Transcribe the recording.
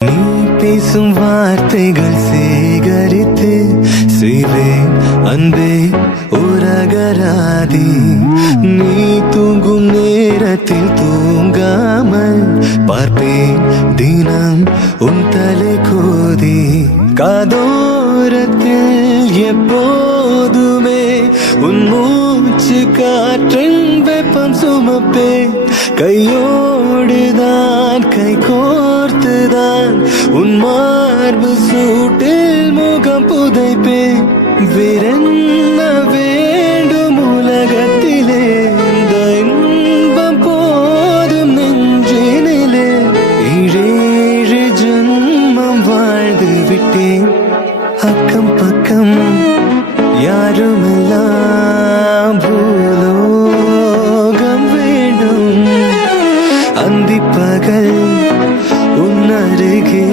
நீ பேசும் வார்த்தைகள் சேகரித்து செய்வேன் அன்பே உரகராதி. நீ தூங்கும் நேரத்தில் தூங்காமல் பார்ப்பேன் தினம் உன் தலை கோதி. காதோரத்தில் எப்போதுமே உன் மூச்சு காற்றின் வெப்பம் சுமப்பேன். கையோடுதான் கை கோர்த்துதான் உன் மார்பு சூட்டில் முகம் புதைப்பேன். வேறென்ன வேண்டும் உலகத்திலே, இந்த இன்பம் போதும் நெஞ்சினிலே. 7 ஜென்மம் வாழ்ந்து விட்டேன், அக்கம் பக்கம் யாருமெல்லாம் பூலோகம் வேண்டும். அந்திப்பகல் உன் அருகே